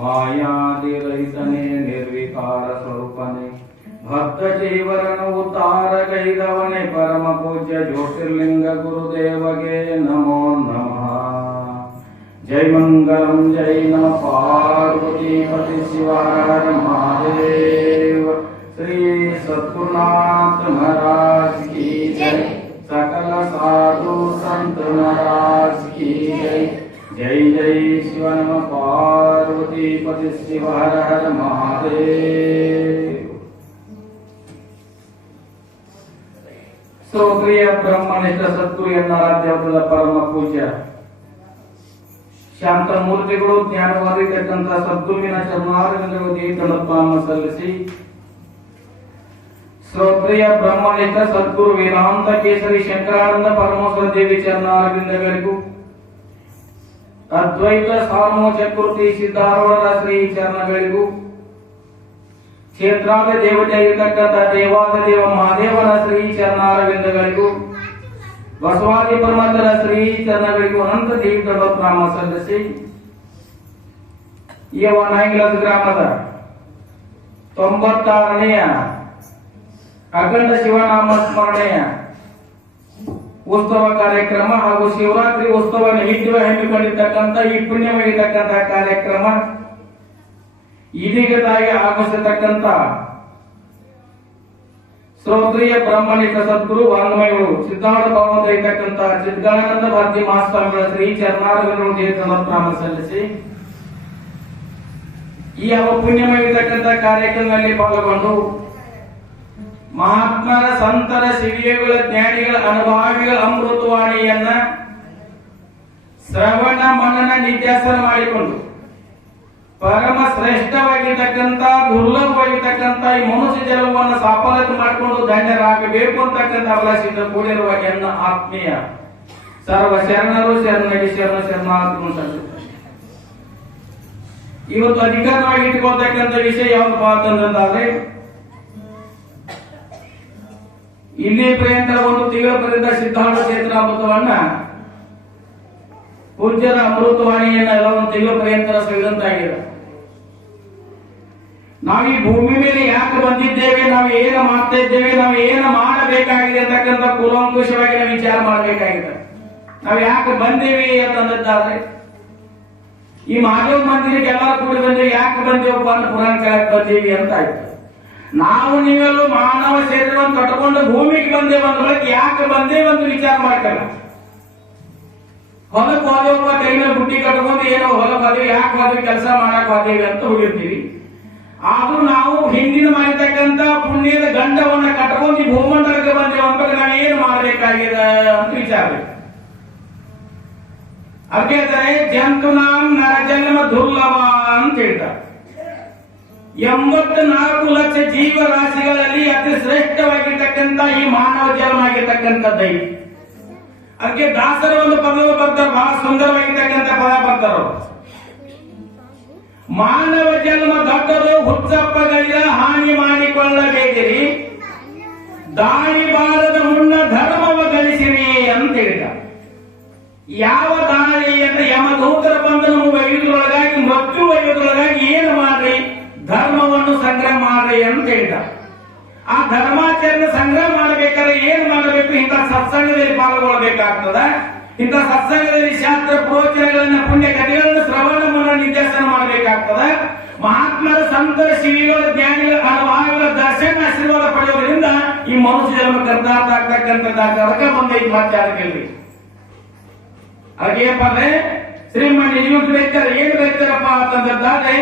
ಮಾಯಾದಿರಹಿತನೇ ನಿರ್ವಿಕಾರ ಸ್ವರೂಪನೇ ಭಕ್ತ ಜೀವರನ ಉತ್ತಾರ ಕೈದವನೇ ಪರಮ ಪೂಜ್ಯ ಜ್ಯೋತಿರ್ಲಿಂಗ ಗುರುದೇವಗೆ ನಮೋ ನಮಃ. ಜೈ ಮಂಗಲಂ ಜೈ ನಮ ಪಾರ್ವತಿ ಪತಿ ಶಿವ ಹರ ಮಹಾದೇವ. ಶ್ರೀ ಸದ್ಗುರುನಾಥ महाराज की जय. सकल साधु संत महाराज की जय. जय जय शिव नम पार्वती पति शिव हर हर महादेव. ಶ್ರೋತ್ರಿಯ ಬ್ರಹ್ಮನಿಷ್ಠ ಸದ್ಗುರು ಎನ್ನರಾಧ್ಯಾತ್ಮದ ಪರಮ ಪೂಜ್ಯ ಶಾಂತ ಮೂರ್ತಿಗಳು ಜ್ಞಾನವಾದಿರ್ತಕ್ಕಂಥ ಸದ್ಗುರುವಿನ ಚರಣಾರವಿಂದಗಳಿಗೆ ಪ್ರಣಾಮ ಸಲ್ಲಿಸಿ ಶ್ರೋತ್ರಿಯ ಬ್ರಹ್ಮನಿಷ್ಠ ಸದ್ಗುರು ವೇದಾಂತ ಕೇಸರಿ ಶಂಕರಾನಂದ ಪರಮೇಶ್ವರ ದೇವಿ ಚರಣಾರವಿಂದಗಳಿಗೂ ಅದ್ವೈತ ಸಾರ್ವಚಕ್ರವರ್ತಿ ಸಿದ್ಧಾರೂಢರ ಶ್ರೀ ಚರಣಗಳಿಗೂ ಕ್ಷೇತ್ರಾದ ದೇವತೆ ಇರತಕ್ಕಂಥ ದೇವಾದ ದೇವ ಮಹಾದೇವನ ಶ್ರೀ ಚರಣಾರವಿಂದಗಳಿಗೂ ಬಸವಾದಿ ಪರಮಾತ್ಮರ ಶ್ರೀ ಚರಣಗಳಿಗೂ ಅನಂತ ದೇವಿ ಪ್ರಣಾಮ ಸಲ್ಲಿಸಿ ಈ ನಾಯಂಗ್ಲದ ಗ್ರಾಮದ 96ನೇಯ ಅಖಂಡ ಶಿವನಾಮ ಸ್ಮರಣೆಯ ಉತ್ಸವ ಕಾರ್ಯಕ್ರಮ ಹಾಗೂ ಶಿವರಾತ್ರಿ ಉತ್ಸವ ನಿಮಿತ್ತ ಹಮ್ಮಿಕೊಂಡಿರ್ತಕ್ಕಂಥ ಈ ಪುಣ್ಯವಾಗಿರ್ತಕ್ಕಂಥ ಕಾರ್ಯಕ್ರಮ ಇದೀಗದಾಗಿ ಆಗಮಿಸತಕ್ಕಂಥ ಶ್ರೋತ್ರಿಯ ಬ್ರಹ್ಮನಿಷ್ಠ ಸದ್ಗುರು ವಾಂಗ್ಮಯಗಳು ಸಿದ್ಧಾರ್ಥ ಭವನದ ಇರ್ತಕ್ಕಂಥ ಚಿದ್ಗಾನಂದ ಭಾರತಿ ಮಹಾಸ್ವಾಮಿಗಳ ಶ್ರೀ ಚರಣಾರವಿಂದಗಳಿಗೆ ಪ್ರಣಾಮ ಸಲ್ಲಿಸಿ ಈ ಪುಣ್ಯವಾಗಿರ್ತಕ್ಕಂಥ ಕಾರ್ಯಕ್ರಮದಲ್ಲಿ ಪಾಲ್ಗೊಂಡು ಮಹಾತ್ಮರ ಸಂತರ ಶಿವಿಯಗಳ ಜ್ಞಾನಿಗಳ ಅನುಭಾವಿಗಳ ಅಮೃತವಾಣಿಯನ್ನ ಶ್ರವಣ ಮನನ ನಿತ್ಯಾಸನ ಮಾಡಿಕೊಂಡು ಪರಮ ಶ್ರೇಷ್ಠವಾಗಿರ್ತಕ್ಕಂಥ ದುರ್ಲಭವಾಗಿರ್ತಕ್ಕಂಥ ಈ ಮನುಷ್ಯ ಜಲವನ್ನು ಸಾಫಲ್ಯತೆ ಮಾಡಿಕೊಂಡು ಧನ್ಯರಾಗಬೇಕು ಅಂತಕ್ಕಂಥ ಅಭಿಲಾಷೆಯಿಂದ ಕೂಡಿರುವ ಎನ್ನ ಆತ್ಮೀಯ ಸರ್ವ ಶರಣರು ಶರಣರಿಗೆ ಶರಣಾರ್ಥಿಗಳು ಸಲ್ಲಿಸುತ್ತಾರೆ. ಇವತ್ತು ಅಧಿಕಾರವಾಗಿ ಇಟ್ಕೊಳ್ತಕ್ಕಂಥ ವಿಷಯ ಯಾವ್ದಪ್ಪ ಅಂತಂದ್ರೆ ಇಲ್ಲಿ ಪರ್ಯಂತ ಒಂದು ತಿಂಗಳ ಪರ್ಯಂತ ಸಿದ್ಧಾರ್ಥ ಕ್ಷೇತ್ರ ಅಮೃತವನ್ನ ಪೂಜ್ಯರ ಅಮೃತವಾಣಿಯನ್ನ ಎಲ್ಲ ಒಂದು ತಿಂಗಳ ಪರ್ಯಂತ ಸಿಗಂತಾಗಿದೆ. ನಾವು ಈ ಭೂಮಿ ಮೇಲೆ ಯಾಕೆ ಬಂದಿದ್ದೇವೆ, ನಾವು ಏನು ಮಾಡ್ತಾ ಇದ್ದೇವೆ, ನಾವು ಏನು ಮಾಡಬೇಕಾಗಿದೆ ಅಂತಕ್ಕಂಥ ಕೂಲಂಕುಷವಾಗಿ ನಾವು ವಿಚಾರ ಮಾಡಬೇಕಾಗಿದೆ. ನಾವು ಯಾಕೆ ಬಂದೇವಿ ಅಂತಂದಿದ್ದಾದ್ರೆ ಈ ಮಾದೇವ ಮಂದಿರಕ್ಕೆ ಎಲ್ಲರೂ ಕೂಡಿ ಬಂದೇವಿ. ಯಾಕೆ ಬಂದೇವಪ್ಪ ಅಂತ ಪುರಾಣ ಕೇಳಕ್ ಬಂದೇವಿ ಅಂತ ಆಯ್ತು. ನಾವು ನೀವೆಲ್ಲೂ ಮಾನವ ಶರೀರವನ್ನು ಕಟ್ಕೊಂಡು ಭೂಮಿಗೆ ಬಂದೇವ ಅಂದ್ರೊಳಗೆ ಯಾಕೆ ಬಂದೇವ ಅಂತ ವಿಚಾರ ಮಾಡ್ಕಲ್ಲ. ಹೊಲಕ್ಕೆ ಹೋದೇವಪ್ಪ, ಕೈ ಮೇಲೆ ಬುಟ್ಟಿ ಕಟ್ಕೊಂಡು ಏನೋ ಹೊಲಕ್ಕೆ ಹೋದೇವಿ, ಯಾಕೆ ಹೋದೇವಿ, ಕೆಲಸ ಮಾಡಕ್ ಹೋದೇವಿ ಅಂತ ಹೋಗಿರ್ತೀವಿ. ಆದ್ರೂ ನಾವು ಹಿಂದಿನ ಮಾಡಿರ್ತಕ್ಕಂಥ ಪುಣ್ಯದ ಗಂಡವನ್ನ ಕಟ್ಕೊಂಡು ಈ ಭೂಮಂಡಲಕ್ಕೆ ಬಂದೇವ ಅಂತ ನಾವು ಏನು ಮಾಡಬೇಕಾಗಿದೆ ಅಂತ ವಿಚಾರ. ಅದಕ್ಕೆ ಹೇಳ್ತಾರೆ ಜಂತುನಾಂ ನರಜನ್ಮ ದುರ್ಲಭ ಅಂತ ಹೇಳ್ತಾರೆ. 84 ಲಕ್ಷ ಜೀವರಾಶಿಗಳಲ್ಲಿ ಅತಿ ಶ್ರೇಷ್ಠವಾಗಿರ್ತಕ್ಕಂಥ ಈ ಮಾನವ ಜನ್ಮ ಆಗಿರ್ತಕ್ಕಂಥದ್ದು. ಅದಕ್ಕೆ ದಾಸರ ಒಂದು ಪದ ಬರ್ತಾರೆ, ಬಹಳ ಸುಂದರವಾಗಿರ್ತಕ್ಕಂಥ ಪದ ಬರ್ತಾರ. ಮಾನವ ಜನ್ಮ ದೊಡ್ಡದು, ಹುಚ್ಚಪ್ಪಗಳಿಂದ ಹಾನಿ ಮಾಡಿಕೊಳ್ಳಬೇಕಿರಿ, ದಾಳಿ ಬಾರದ ಮುನ್ನ ಧರ್ಮವ ಗಳಿಸಿರಿ ಅಂತ ಹೇಳಿದ. ಯಾವ ದಾಳಿ ಅಂದ್ರೆ ಯಮದೂತರ ಬಂದು ನಮಗೆ ಒಯ್ಯುವುದರೊಳಗಾಗಿ ಮೃತ್ಯು ಒಯ್ಯುವುದರೊಳಗಾಗಿ ಏನು ಮಾಡ್ರಿ, ಧರ್ಮವನ್ನು ಸಂಗ್ರಹ ಮಾಡ್ರಿ ಅಂತ ಹೇಳಿದ. ಆ ಧರ್ಮಾಚರಣೆ ಸಂಗ್ರಹ ಮಾಡಬೇಕಾದ್ರೆ ಏನ್ ಮಾಡಬೇಕು, ಇಂಥ ಸತ್ಸಂಗದಲ್ಲಿ ಪಾಲ್ಗೊಳ್ಳಬೇಕಾಗ್ತದ. ಇಂಥ ಸತ್ಸಂಗದಲ್ಲಿ ಶಾಸ್ತ್ರ ಪ್ರವಚನಗಳನ್ನ ಪುಣ್ಯ ಕಥೆಗಳನ್ನು ಶ್ರವಣ ಮನ ನಿರ್ದೇಶನ ಮಾಡಬೇಕಾಗ್ತದ. ಮಹಾತ್ಮರ ಸಂತರ ಶಿವಿಗಳ ಜ್ಞಾನಿಗಳ ಅನುಭವಗಳ ದರ್ಶನ ಆಶೀರ್ವಾದ ಪಡೆಯೋದ್ರಿಂದ ಈ ಮನುಷ್ಯ ಜನ್ಮ ಕರ್ತಾರ್ಥ ಆಗ್ತಕ್ಕಂಥದ್ದು ಬಂದೈತಿ. ಮತ್ತೆ ಅದಕ್ಕೆ ಹಾಗೇನಪ್ಪ ಅಂದ್ರೆ ಶ್ರೀಮನ್ ನಿಜವಂತ ಬೇಕಾದ್ರೆ ಏನು ಬೇಕಾರಪ್ಪ ಅಂತಂದ್ರೆ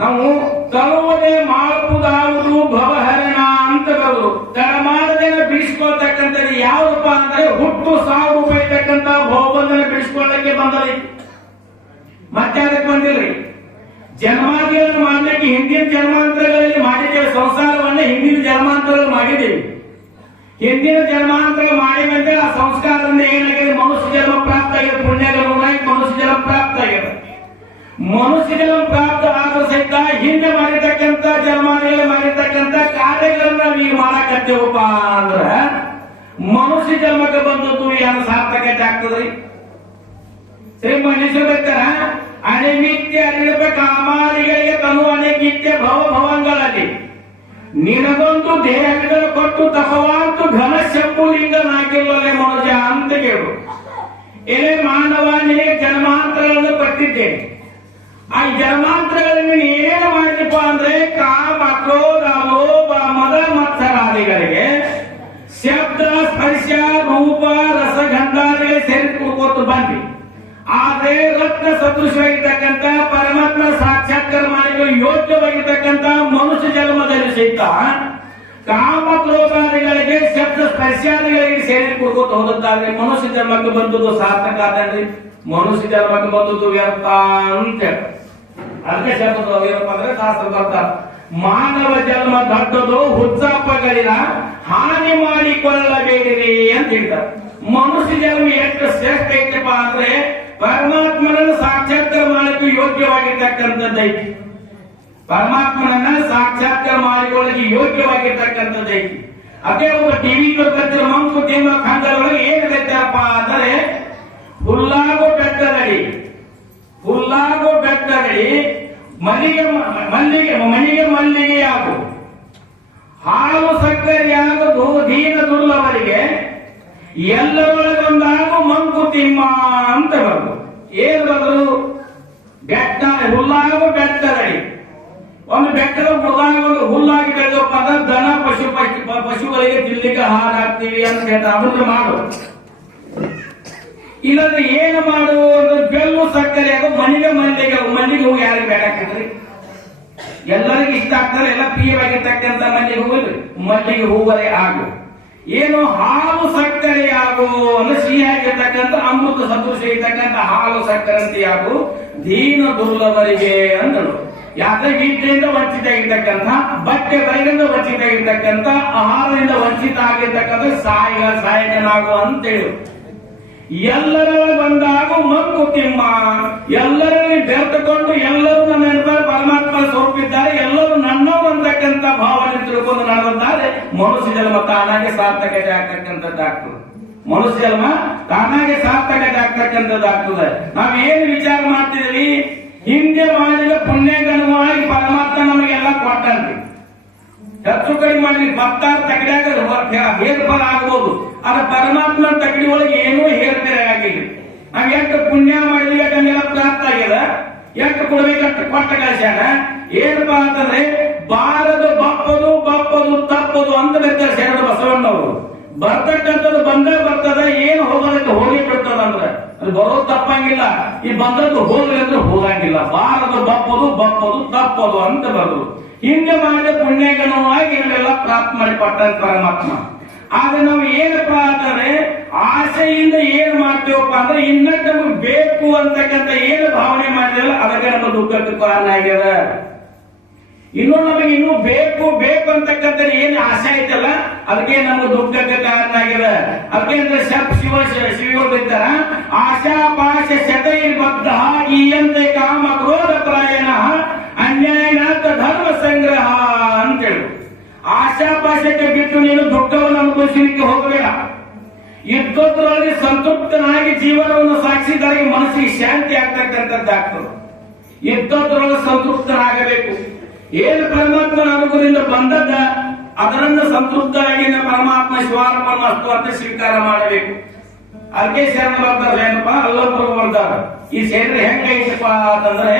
ನಾವು ತರುವುದೇ ಮಾಡುವುದಾವುದು ಭವಹರಣ ಅಂತ ಬರುವುದು. ತಡ ಮಾಡದೇನೆ ಬಿಡಿಸ್ಕೊಳ್ತಕ್ಕಂಥದ್ದು ಯಾವ್ದಪ್ಪ ಅಂದ್ರೆ ಹುಟ್ಟು ಸಾವು ರೂಪಾಯಿತಕ್ಕಂಥ ಭವಬಂಧನ ಬಿಡಿಸ್ಕೊಳ್ಳಕ್ಕೆ ಬಂದರಿ. ಮತ್ತೆ ಅದಕ್ಕೆ ಬಂದಿಲ್ರಿ. ಜನ್ಮಾಂತರಗಳನ್ನು ಮಾಡಲಿಕ್ಕೆ ಹಿಂದಿನ ಜನ್ಮಾಂತರಗಳಲ್ಲಿ ಮಾಡಿದ್ದೇವೆ. ಸಂಸಾರವನ್ನ ಹಿಂದಿನ ಜನ್ಮಾಂತರಗಳು ಮಾಡಿದ್ದೇವೆ. ಹಿಂದಿನ ಜನ್ಮಾಂತರ ಮಾಡಿದಂತೆ ಆ ಸಂಸ್ಕಾರದಿಂದ ಏನಾಗಿದೆ, ಮನುಷ್ಯ ಜನ್ಮ ಪ್ರಾಪ್ತ ಆಗಿದೆ. ಪುಣ್ಯಗಳಾಗಿ ಮನುಷ್ಯ ಜನ್ಮ ಪ್ರಾಪ್ತ ಆಗಿದೆ. ಮನುಷ್ಯ ಜನ್ಮ ಪ್ರಾಪ್ತ ಆದ ಸಹಿತ ಹಿಂದೆ ಮಾಡಿರ್ತಕ್ಕಂಥ ಜನ್ಮಾಂತರಗಳಲ್ಲಿ ಮಾಡಿರ್ತಕ್ಕಂಥ ಕಾರ್ಯಗಳನ್ನ ನಾವು ಮಾಡಕತ್ತೇವಪ್ಪ ಅಂದ್ರ ಮನುಷ್ಯ ಜನ್ಮಕ್ಕೆ ಬಂದದ್ದು ಏನು ಸಾರ್ಥಕತೆ ಆಗ್ತದ್ರಿ. ಶ್ರೀ ಮನುಷ್ಯ ಬೇಕಾರ ಅನಿಮಿತ್ಯ ಅನಿರ್ಪ ಕಾಮಾದಿಗಳಿಗೆ ತನು ಅನಿಮಿತ್ಯ ಭವಭವಂಗಳಲ್ಲಿ ನಿನಗೊಂದು ದೇಹಗಳನ್ನು ಕೊಟ್ಟು ತಪವಾಂತು ಘನ ಶಂಭುಲಿಂಗನಾಗಿರುವಲ್ಲೇ ಮನುಜ ಅಂತ ಕೇಳು. ಎಲೆ ಮಾನವ, ನಿನಗೆ ಜನ್ಮಾಂತರಗಳನ್ನು ಕೊಟ್ಟಿದ್ದೇನೆ. ಆ ಜನ್ಮಾಂತರಗಳನ್ನು ನೀನೇನು ಮಾಡಿದಪ್ಪ ಅಂದ್ರೆ ಕಾಮ, ಕ್ರೋಧ, ಲೋಭ, ಮದ ಮತ್ಸರಾದಿಗಳಿಗೆ ಶಬ್ದ, ಸ್ಪರ್ಶ, ರೂಪ, ರಸಗಂಧಾದಿಗಳಿಗೆ ಸೇರಿಸಿಕೊಟ್ಟು ಬಂದ್ವಿ. ಆದ್ರೆ ರತ್ನ ಸದೃಶವಾಗಿರ್ತಕ್ಕಂಥ ಪರಮಾತ್ಮ ಸಾಕ್ಷಾತ್ಕಾರ ಮಾಡಲು ಯೋಗ್ಯವಾಗಿರ್ತಕ್ಕಂಥ ಮನುಷ್ಯ ಜನ್ಮದಲ್ಲಿ ಸಹಿತ ಕಾಮ ಕ್ರೋಧಾದಿಗಳಿಗೆ ಶಬ್ದ ಸ್ಪರ್ಶಾದಿಗಳಿಗೆ ಸೇರಿಸಿಕೊಡ್ಕೋತ ಹೋದಂತಾದ್ರೆ ಮನುಷ್ಯ ಜನ್ಮಕ್ಕೆ ಬಂದದ್ದು ಸಾರ್ಥಕ ಆದ್ರಿ, ಮನುಷ್ಯ ಜನ್ಮಕ್ಕೆ ಬಂದದ್ದು ವ್ಯರ್ಥ ಅಂತ ಅದಕ್ಕೆ ಶಬ್ದ ಏನಪ್ಪ ಅಂದ್ರೆ ಶಾಸ್ತ್ರ ಬರ್ತಾರೆ, ಮಾನವ ಜನ್ಮ ದೊಡ್ಡದು, ಹುಚ್ಚಾಪಗಳಿನ ಹಾನಿ ಮಾಡಿಕೊಳ್ಳಬೇಡಿರಿ ಅಂತ ಹೇಳ್ತಾರೆ. ಮನುಷ್ಯ ಜನ್ಮ ಎಷ್ಟು ಶ್ರೇಷ್ಠ ಐತಪ್ಪ ಅಂದ್ರೆ ಪರಮಾತ್ಮನನ್ನು ಸಾಕ್ಷಾತ್ಕಾರ ಮಾಡಲಿಕ್ಕೆ ಯೋಗ್ಯವಾಗಿರ್ತಕ್ಕಂಥದ್ದೈತಿ. ಪರಮಾತ್ಮನನ್ನ ಸಾಕ್ಷಾತ್ಕಾರ ಮಾಡಿಕೊಳ್ಳಕ್ಕೆ ಯೋಗ್ಯವಾಗಿರ್ತಕ್ಕಂಥದ್ದೈತಿ. ಅದೇ ಒಬ್ಬ ಟಿವಿ ಕತ್ತಿರ ಮಂಕುತಿಮ್ಮ ಖಂಡದೊಳಗೆ ಏನು ಬೆಟ್ಟಪ್ಪ ಅಂದರೆ ಹುಲ್ಲಾಗೋ ಬೆಟ್ಟದಡಿ, ಹುಲ್ಲಾಗೋ ಬೆಟ್ಟದಡಿ ಮಲ್ಲಿಗೆಯಾಗು, ಹಾಲು ಸಕ್ಕರೆಯಾಗದು ದೀನ ದುರ್ಲಭರಿಗೆ ಎಲ್ಲರೊಳಗೊಂದಾಗು ಮಂಕುತಿಮ್ಮ ಅಂತ ಬರುದು. ಏನು ಬರುದು? ಬೆಟ್ಟ, ಹುಲ್ಲಾಗು ಬೆಟ್ಟದಡಿ. ಒಂದು ಬೆಟ್ಟದ ಹುಲ್ಲಾಗಿ ಒಂದು ಹುಲ್ಲಾಗಿ ಬೆಳೆದಪ್ಪ ಅಂದ್ರೆ ದನ ಪಶುಗಳಿಗೆ ತಿನ್ಲಿಕ್ಕೆ ಹಾರಾಗ್ತೀವಿ ಅಂತ ಹೇಳ್ತಾರೆ. ಅದನ್ನು ಮಾಡು. ಇಲ್ಲದ್ರೆ ಏನು ಮಾಡು ಅಂದ್ರೆ ಬೆಲ್ಲು ಸಕ್ಕರೆ ಆಗೋ ಮಲ್ಲಿಗೆ ಹೂ ಯಾರಿಗೆ ಬೇಡಾಕಂದ್ರಿ? ಎಲ್ಲರಿಗೂ ಇಷ್ಟ ಆಗ್ತಾರೆ, ಎಲ್ಲ ಪ್ರಿಯವಾಗಿರ್ತಕ್ಕಂಥ ಮಲ್ಲಿಗೆ ಹೂವರೇ ಆಗು. ಏನು ಹಾಲು ಸಕ್ಕರೆ ಆಗು ಅಂದ್ರೆ ಸಿಹಿಯಾಗಿರ್ತಕ್ಕಂಥ ಅಮೃತ ಸದೃಶ ಇರ್ತಕ್ಕಂಥ ಹಾಲು ಸಕ್ಕರೆ ಆಗು ದೀನ ದುರ್ಲಭರಿಗೆ ಅಂದರು. ಯಾಕಂದ್ರೆ ವಿದ್ಯೆಯಿಂದ ವಂಚಿತ ಆಗಿರ್ತಕ್ಕಂಥ, ಬಟ್ಟೆ ಬರೆಯಿಂದ ವಂಚಿತ ಆಗಿರ್ತಕ್ಕಂಥ, ಆಹಾರದಿಂದ ವಂಚಿತ ಆಗಿರ್ತಕ್ಕಂಥ ಸಾಯಕನಾಗು ಅಂತೇಳಿ ಎಲ್ಲರ ಬಂದಾಗ ಮಂಕುತಿಮ್ಮ, ಎಲ್ಲರಲ್ಲಿ ಬೆರೆತುಕೊಂಡು ಎಲ್ಲರೂ ನನ್ನ ನೆನಪಾಗಿ ಪರಮಾತ್ಮ ಸ್ವರೂಪಿದ್ದಾರೆ, ಎಲ್ಲರೂ ನನ್ನವು ಅಂತಕ್ಕಂಥ ಭಾವನೆ ತಿಳ್ಕೊಂಡು ನಡೆದಿದ್ದಾರೆ. ಮನುಷ್ಯ ಜನ್ಮ ತಾನಾಗೆ ಸಾರ್ಥಕತೆ ಆಗ್ತಕ್ಕಂಥದ್ದಾಗ್ತದೆ. ಮನುಷ್ಯ ಜನ್ಮ ತಾನಾಗೆ ಸಾರ್ಥಕತೆ ಆಗ್ತಕ್ಕಂಥದ್ದಾಗ್ತದೆ. ನಾವೇನು ವಿಚಾರ ಮಾಡ್ತಿದ್ವಿ, ಹಿಂದೆ ಮಾಡಿದ ಪುಣ್ಯಗಣವಾಗಿ ಪರಮಾತ್ಮ ನಮಗೆಲ್ಲ ಕೊಟ್ಟನ್ರಿ. ಹೆಚ್ಚು ಕಡಿಮೆ ಮಾಡಿ ಭಕ್ತಾರ ತಗಡಿಯಾಗ ಹೇರ್ಫಲ ಆಗ್ಬೋದು, ಆದ್ರೆ ಪರಮಾತ್ಮ ತಗಡಿ ಒಳಗೆ ಏನೂ ಹೇರ್ಫೇರ ಆಗಿಲ್ಲ. ನಾವ್ ಎಷ್ಟು ಪುಣ್ಯ ಮಾಡಿದ್ವಿ ಅದನ್ನೆಲ್ಲ ಪ್ರಾಪ್ತ ಆಗ್ಯದ, ಎಷ್ಟು ಕೊಡ್ಬೇಕಷ್ಟು ಕೊಟ್ಟ ಕಳ್ಸ್ಯಾನ. ಏನಪ್ಪಾ ಅಂತಂದ್ರೆ ಬಾರದು ಬಪ್ಪದು ತಪ್ಪದು ಅಂತ ಬರ್ತಾರೆ ಶರಣ ಬಸವಣ್ಣವರು. ಬರ್ತಕ್ಕಂಥದ್ದು ಬರ್ತದ, ಏನು ಹೋಗೋದಕ್ಕೆ ಹೋಗಿ ಬಿಡ್ತದ ಅಂದ್ರೆ ಅದು ಬರೋದು ತಪ್ಪಂಗಿಲ್ಲ, ಈ ಬಂದದ್ದು ಹೋಗ್ಲಿ ಅಂದ್ರೆ ಹೋಗಂಗಿಲ್ಲ. ಬಾರದು ಬಪ್ಪದು ತಪ್ಪದು ಅಂತ ಬರೋದು. ಹಿಂದೆ ಮಾಡಿದ ಪುಣ್ಯಗಣವಾಗಿ ಇವರೆಲ್ಲ ಪ್ರಾಪ್ತ ಮಾಡಿ ಕೊಟ್ಟ ಪರಮಾತ್ಮ. ಆದ್ರೆ ನಾವು ಏನಪ್ಪ ಅಂತಂದ್ರೆ ಆಸೆಯಿಂದ ಏನ್ ಮಾಡ್ತೀವಪ್ಪ ಅಂದ್ರೆ ಇನ್ನಷ್ಟು ನಮಗೆ ಬೇಕು ಅಂತಕ್ಕಂಥ ಏನು ಭಾವನೆ ಮಾಡಿದ್ರಲ್ಲ ಅದಕ್ಕೆ ನಮ್ಮ ದುಃಖಕ್ಕೆ ಕಾರಣ ಆಗ್ಯದ. ಇನ್ನು ನಮಗೆ ಇನ್ನೂ ಬೇಕು ಅಂತಕ್ಕಂಥ ಏನ್ ಆಸೆ ಐತಲ್ಲ ಅದಕ್ಕೆ ನಮ್ಗೆ ದುಃಖಕ್ಕೆ ಕಾರಣ ಆಗ್ಯದ. ಅದಕ್ಕೆ ಅಂದ್ರೆ ಶಿವರು ಬಿಡ್ತಾರ, ಆಶಾ ಪಾಶ ಶತೈರ್ಬದ್ಧ ಈಯಂತೆ ಕಾಮ ಕ್ರೋಧ ಪ್ರಾಯಣ ಅನ್ಯಾಯನಾಥ ಧರ್ಮ ಸಂಗ್ರಹ ಅಂತೇಳಿ. ಆಶಾಪಾಶಕ್ಕೆ ಬಿಟ್ಟು ನೀನು ದುಃಖವನ್ನು ಅನುಭವಿಸಲಿಕ್ಕೆ ಹೋಗಬೇಡ. ಯುದ್ಧದೊಳಗೆ ಸಂತೃಪ್ತನಾಗಿ ಜೀವನವನ್ನು ಸಾಕ್ಷಿದಾಗಿ ಮನಸ್ಸಿಗೆ ಶಾಂತಿ ಆಗ್ತಕ್ಕಂಥದ್ದಾಗ್ತದೆ. ಯುದ್ಧದೊಳಗೆ ಸಂತೃಪ್ತನಾಗಬೇಕು. ಏನು ಪರಮಾತ್ಮನ ಅನುಗ್ರಹದಿಂದ ಬಂದದ್ದ ಅದರನ್ನು ಸಂತೃಪ್ತರಾಗಿ ಪರಮಾತ್ಮ ಶಿವಾರ್ಪಣಮಸ್ತು ಅಂತ ಸ್ವೀಕಾರ ಮಾಡಬೇಕು. ಅದಕ್ಕೆ ಶರಣ ಬರ್ತಾರೆ ಏನಪ್ಪಾ ಅಲ್ಲೊಬ್ಬರು ಬರ್ತಾರೆ. ಈ ಶರೀರ ಹೆಂಗೈತಪ್ಪ ಅಂತಂದ್ರೆ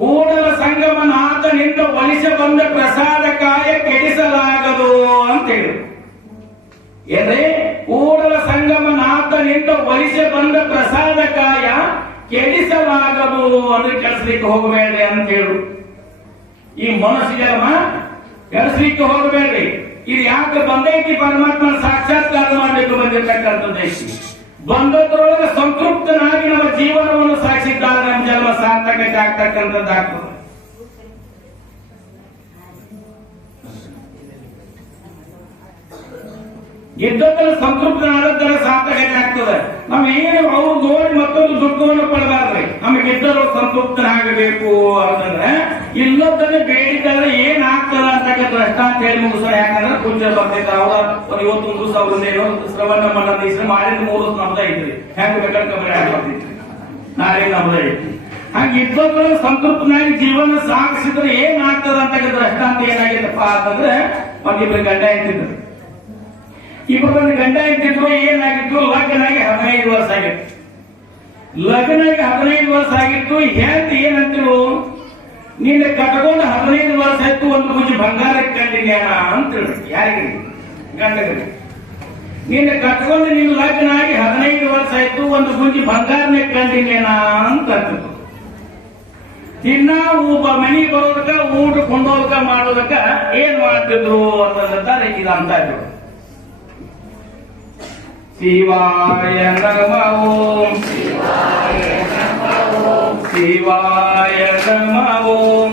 ಕೂಡಲ ಸಂಗಮನಾಥನಿಂದ ಒಲಿಸ ಬಂದ ಪ್ರಸಾದ ಕಾಯ ಕೆಡಿಸಲಾಗದು ಅಂತ ಹೇಳಿ. ಏನ್ರಿ? ಕೂಡಲ ಸಂಗಮನಾಥನಿಂದ ಒಲಿಸ ಬಂದ ಪ್ರಸಾದ ಕಾಯ ಕೆಡಿಸಲಾಗದು ಅಂದ್ರೆ ಕೆಡಿಸ್ಲಿಕ್ಕೆ ಹೋಗಬೇಡ್ರಿ ಅಂತ ಹೇಳು. ಈ ಮನಸ್ಸು ಜನ್ಮ ಕೆಡಿಸ್ಲಿಕ್ಕೆ ಹೋಗಬೇಡ್ರಿ. ಇದು ಯಾಕೆ ಬಂದೈತಿ? ಪರಮಾತ್ಮ ಸಾಕ್ಷಾತ್ಕಾರ ಮಾಡಬೇಕು ಬಂದಿರ್ತಕ್ಕಂಥದ್ದು. ಬಂದದ್ರೊಳಗೆ ಸಂತೃಪ್ತನಾಗಿ ನಮ್ಮ ಜೀವನವನ್ನು ಸಾಗಿಸಿದ್ದಾರೆ. ನಮ್ಮ ಜನ್ಮ ಸಾರ್ಥಕತೆ ಆಗ್ತಕ್ಕಂಥದ್ದಾಗ್ತದೆ. ಯುದ್ಧದಲ್ಲಿ ಸಂತೃಪ್ತನಾದದ್ದರ ಸಾರ್ಥಕತೆ ಆಗ್ತದೆ. ನಾವು ಏನು ಅವ್ರು ನೋಡಿ ಮತ್ತೊಂದು ದುಃಖವನ್ನು ಪಡೆದಾರ್ರಿ. ನಮಗೆ ಯುದ್ಧದಲ್ಲಿ ಸಂತೃಪ್ತನಾಗಬೇಕು ಅಂತಂದ್ರೆ ಇಲ್ಲದನ್ನೇ ಬೇಡಿದ್ರೆ ಏನ್ ಆಗ್ತದ ಅಂತಕ್ಕಂಥ ದೃಷ್ಟಾಂತ ಹೇಳಿ ಮುಗಿಸೋ. ಯಾಕಂದ್ರೆ ಪೂಜೆ ಬರ್ತೈತೆ ಅವ್ರ ಇವತ್ತೊಂದು ದಿವಸ ಅವ್ರನ್ನೇನು ಶ್ರವಣ ಮನ್ನ ಮಾಡಿದ 3 ನಮ್ದ ಐತ್ರಿ. ಹೆಂಗ್ ಬೇಕಾದ್ರೆ ಕಬಡ್ಡಿ ಆಡ್ಬರ್ತೈತಿ. ನಾಳೆ ನಮ್ದೈತಿ. ಹಂಗ ಇಬ್ಬರು ಸಂತೃಪ್ತನಾಗಿ ಜೀವನ ಸಾಗಿಸಿದ್ರೆ ಏನ್ ಆಗ್ತದ ಅಂತ ದೃಷ್ಟಾಂತ ಏನಾಗಿತ್ತಪ್ಪ ಅಂತಂದ್ರೆ ಒಂದಿಬ್ರು ಗಂಡ ಹೆಂಡ್ತಿದ್ರು. ಇಬ್ಬರು ಗಂಡ ಹೆಂಡ್ತಿದ್ರು, ಏನಾಗಿತ್ತು, ಲಗ್ನಾಗಿ 15 ವರ್ಷ ಆಗಿತ್ತು. ಲಗ್ನಾಗಿ 15 ವರ್ಷ ಆಗಿತ್ತು. ಹೆಂಡತಿ ಏನಂತಿರು, ನೀನು ಕಟ್ಕೊಂಡು 15 ವರ್ಷ ಆಯ್ತು, ಒಂದು ಕುಂಚಿ ಬಂಗಾರ ಕಂಡಿದ್ಯಾನ ಅಂತ ಹೇಳಿ. ಯಾರಿಗೆ? ಗಂಡಗಳಿಗೆ. ನೀನು ಕಟ್ಕೊಂಡು ನೀನು ಲಗ್ನ ಆಗಿ 15 ವರ್ಷ ಆಯ್ತು, ಒಂದು ಕುಂಚಿ ಬಂಗಾರನೇ ಕಂಡಿದ್ಯಾನ ಅಂತ ಅಂತಿದ್ರು. ದಿನ ಒಬ್ಬ ಮನಿ ಬರೋದಕ್ಕ, ಊಟ ಕೊಂಡೋದಕ್ಕ ಮಾಡೋದಕ್ಕ ಏನ್ ಮಾಡ್ತಿದ್ರು ಅಂತಂದ್ರೆ ಇದಂತ ಇದ್ರು. ಶಿವಾಯ ನಮಃ ಓಂ, ಶಿವಾಯ ನಮಃ ಓಂ.